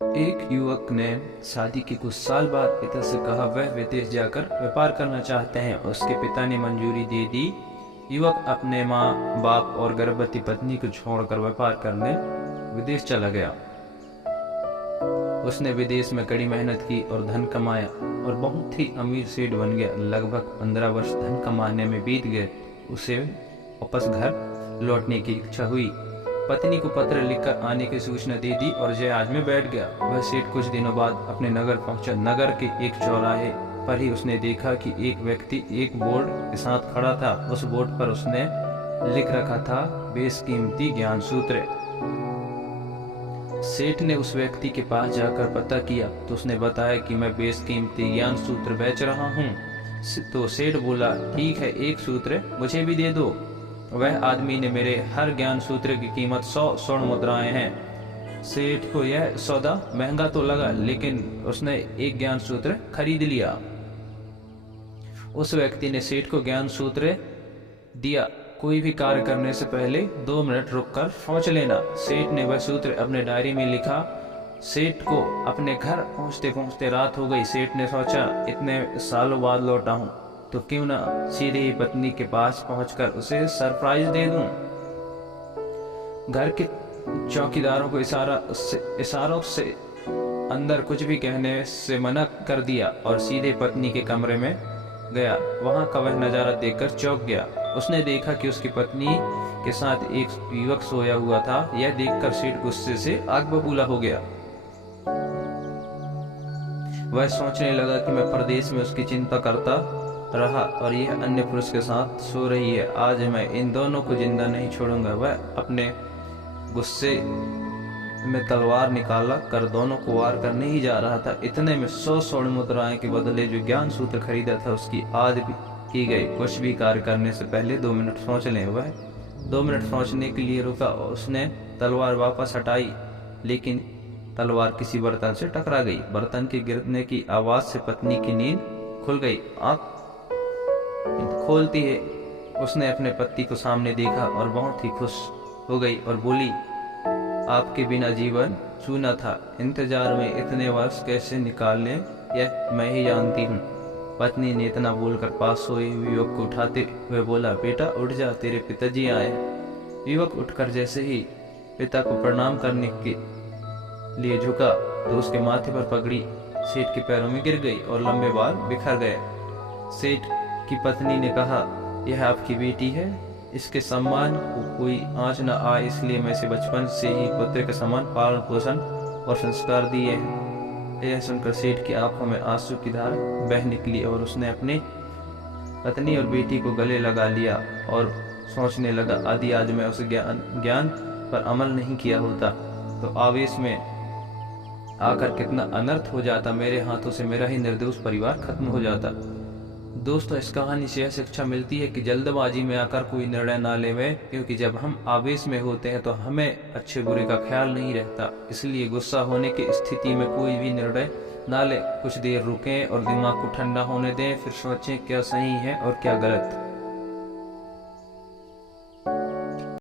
एक युवक ने शादी के कुछ साल बाद पिता से कहा वह विदेश जाकर व्यापार करना चाहते हैं। उसके पिता ने मंजूरी दे दी। युवक अपने माँ बाप और गर्भवती पत्नी को छोड़कर व्यापार करने विदेश चला गया। उसने विदेश में कड़ी मेहनत की और धन कमाया और बहुत ही अमीर सेठ बन गया। लगभग 15 वर्ष धन कमाने में बीत गए। उसे वापस घर लौटने की इच्छा हुई। पत्नी को पत्र लिखकर आने की सूचना दे दी और जहाज में बैठ गया। वह सेठ कुछ दिनों बाद अपने नगर पहुंचा। नगर के एक चौराहे पर ही उसने देखा कि एक व्यक्ति एक बोर्ड के साथ खड़ा था। उस बोर्ड पर उसने लिख रखा था बेशकीमती ज्ञान सूत्र। सेठ ने उस व्यक्ति के पास जाकर पता किया तो उसने बताया कि मैं बेशकीमती ज्ञान सूत्र बेच रहा हूँ। तो सेठ बोला, ठीक है, एक सूत्र मुझे भी दे दो। वह आदमी ने मेरे हर ज्ञान सूत्र की कीमत 100 स्वर्ण मुद्राएं हैं। सेठ को यह सौदा महंगा तो लगा, लेकिन उसने एक ज्ञान सूत्र खरीद लिया। उस व्यक्ति ने सेठ को ज्ञान सूत्र दिया, कोई भी कार्य करने से पहले 2 मिनट रुककर सोच लेना। सेठ ने वह सूत्र अपने डायरी में लिखा। सेठ को अपने घर पहुंचते पहुंचते रात हो गई। सेठ ने सोचा, इतने सालों बाद लौटा हूं तो क्यों ना सीधे ही पत्नी के पास पहुंचकर उसे सरप्राइज दे दूं। घर के चौकीदारों को इशारों से अंदर कुछ भी कहने से मना कर दिया और सीधे पत्नी के कमरे में गया। वहां का वह नजारा देखकर चौंक गया। उसने देखा कि उसकी पत्नी के साथ एक युवक सोया हुआ था। यह देखकर सेठ गुस्से से आग बबूला हो गया। वह सोचने लगा कि मैं परदेश में उसकी चिंता करता रहा और यह अन्य पुरुष के साथ सो रही है। आज मैं इन दोनों को जिंदा नहीं छोड़ूंगा। वह अपने गुस्से में तलवार निकाला कर दोनों को वार करने ही जा रहा था। इतने में 100 स्वर्ण मुद्राएं के बदले जो ज्ञान सूत्र खरीदा था उसकी आज भी की गई। कुछ भी कार्य करने से पहले 2 मिनट सोच लें। वह 2 मिनट सोचने के लिए रुका। उसने तलवार वापस हटाई, लेकिन तलवार किसी बर्तन से टकरा गई। बर्तन के गिरने की आवाज से पत्नी की नींद खुल गई। आंख खोलती है उसने अपने पति को सामने देखा और बहुत ही खुश हो गई और बोली, आपके बिना जीवन सूना था। इंतजार में इतने वर्ष कैसे निकालने यह मैं ही जानती हूँ। पत्नी ने इतना बोलकर पास सोए युवक को उठाते हुए बोला, बेटा उठ जा, तेरे पिताजी आए। युवक उठकर जैसे ही पिता को प्रणाम करने के लिए झुका तो उसके माथे पर पगड़ी सेठ के पैरों में गिर गई और लंबे बाल बिखर गए। सेठ की पत्नी ने कहा, यह आपकी बेटी है, इसके सम्मान को कोई आंच न आए, इसलिए मैं इसे बचपन से ही पुत्र के समान पालन पोषण और संस्कार दिए हैं। यह सुनकर सेठ की आंखों में आंसू की धार बह निकली और उसने अपनी पत्नी और बेटी को गले लगा लिया और सोचने लगा, आदि आज मैं उस ज्ञान पर अमल नहीं किया होता तो आवेश में आकर कितना अनर्थ हो जाता। मेरे हाथों से मेरा ही निर्दोष परिवार खत्म हो जाता। दोस्तों, इस कहानी से यह शिक्षा मिलती है कि जल्दबाजी में आकर कोई निर्णय ना लें, क्योंकि जब हम आवेश में होते हैं तो हमें अच्छे बुरे का ख्याल नहीं रहता। इसलिए गुस्सा होने की स्थिति में कोई भी निर्णय ना लें। कुछ देर रुकें और दिमाग को ठंडा होने दें, फिर सोचें क्या सही है और क्या गलत।